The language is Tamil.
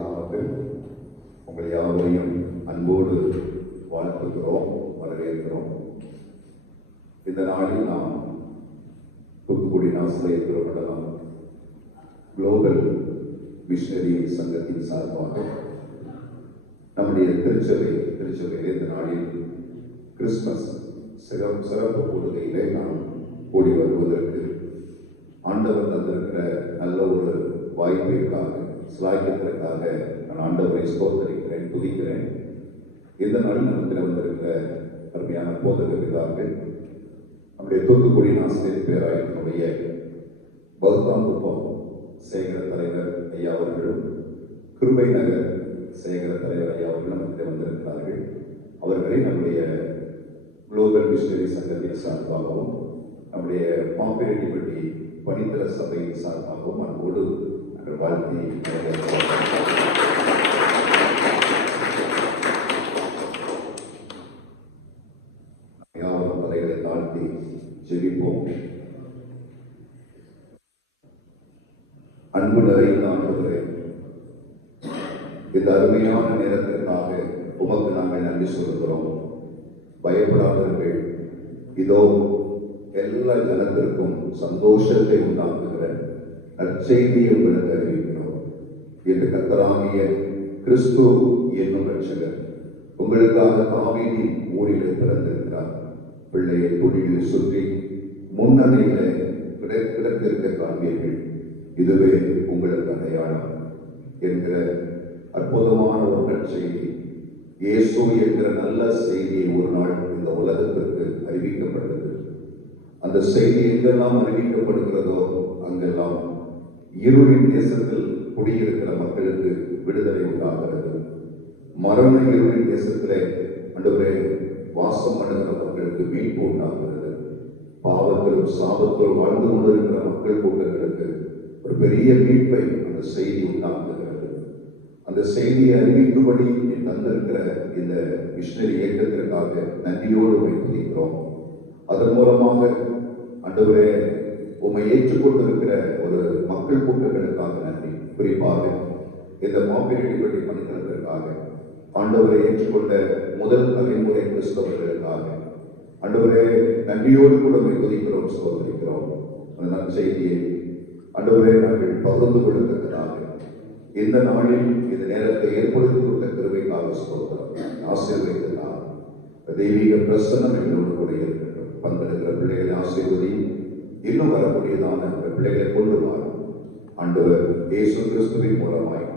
நாமத்தில் உங்கள் யாவரையும் அன்போடு வாழ்த்துகிறோம், வரவேற்கிறோம். இந்த நாளில் நாம் தூத்துக்குடி நாசிலை திருமண்டலம் குளோபல் மிஷனரி சங்கத்தின் சார்பாக நம்முடைய திருச்சபையிலே இந்த நாளில் கிறிஸ்துமஸ் சிறப்பு கூடுகையிலே நாம் கூடி வருவதற்கு ஆண்டவர் தந்திருக்கிற நல்ல ஒரு வாய்ப்பிற்காக சிலாய்க்கத்திற்காக நான் ஆண்டவரை ஸ்தோத்தரிக்கிறேன், துதிக்கிறேன். இந்த நாளில் நமக்கு வந்திருக்கிற அருமையான போதகர்களாக நம்முடைய தூத்துக்குடி ஆசிரியர் பேராயத்தினுடைய பௌத்தாங்குப்பம் சேகர தலைவர் ஐயா அவர்களும் கிருபை நகர் சேகர தலைவர் ஐயா அவர்களும் நமக்கு வந்திருக்கிறார்கள். அவர்களை நம்முடைய குளோபல் மிஷனரி சங்கத்தின் சார்பாகவும் நம்முடைய பாப்பிரெட்டிப்பட்டி பணித்தர சபையின் சார்பாகவும் அன்போடு நாங்கள் வாழ்த்தி யாவரும் தலைகளை தாழ்த்தி ஜெபிப்போம். அன்பு நிறைந்த ஆண்டவரே, இந்த அருமையான நேரத்திற்காக உமக்கு நாங்கள் நன்றி சொல்கிறோம். பயப்படாதவர்கள், இதோ எல்லா ஜனத்திற்கும் சந்தோஷத்தை உண்டாக்குகிற நற்செய்தியை உங்களுக்கு அறிவிக்கிறோம். என்று கர்த்தராகிய கிறிஸ்து என்னும் ரட்சகர் உங்களுக்காக தாவீதின் ஊரிலே பிறந்திருக்கிறார். பிள்ளையை துணியில் சுற்றி முன்னணியிலே கிடத்திருக்க காண்பீர்கள், இதுவே உங்களுக்கு அடையாளம் என்கிற அற்புதமான ஒரு நற்செய்தி, இயேசு என்கிற நல்ல செய்தியை ஒரு நாள் இந்த உலகத்திற்கு அறிவிக்கப்பட்டது. அந்த செய்தி எங்கெல்லாம் அறிவிக்கப்படுகிறதோ அங்கெல்லாம் இருளின் தேசத்தில் குடியிருக்கிற மக்களுக்கு விடுதலை உண்டாகிறது. மரண இருளின் தேசத்திலே ஆண்டவரே வாசம் பண்ணுகிற மக்களுக்கு மீட்பு உண்டாகிறது. பாவத்திலும் சாபத்திலும் வாழ்ந்து கொண்டிருக்கிற மக்கள் கூட்டங்களுக்கு ஒரு பெரிய மீட்பை அந்த செய்தி உண்டாக்குகிறது. அந்த செய்தியை அறிவிக்கும்படி தந்திருக்கிற இந்த மிஷனரி இயக்கத்திற்காக நன்றியோடு வைத்திருக்கிறோம். அதன் மூலமாக ஆண்டவரே உம்மை ஏற்றுக்கொண்டிருக்கிற ஒரு மக்கள் கூட்டங்களுக்காக நன்றி. குறிப்பாக இந்த மாப்பிரெட்டிப்பட்டி பணித்தளத்திற்காக ஆண்டவரை ஏற்றுக்கொண்ட முதல் தலைமுறை கிறிஸ்தவர்களுக்காக ஆண்டவரே நன்றியோடு கூட துதிக்கிறோம், சோதரிக்கிறோம். அந்த நற்செய்தியை ஆண்டவரே நாங்கள் பகிர்ந்து கொடுத்ததாக இந்த நாளில் இந்த நேரத்தை ஏற்படுத்தி கொடுத்த கிருபைக்காக ஸ்தோத்திரம். ஆசீர்வதித்தார் தெய்வீக பிரசன்னம் எங்களோடு கூட இருக்கட்டும். பங்கெடுக்கிற பிள்ளைகளை ஆசீர்வதி, இன்னும் வரக்கூடியதான பிள்ளைகளை கொண்டு வாரும். ஆண்டவர் இயேசு கிறிஸ்துவின் மூலமாய்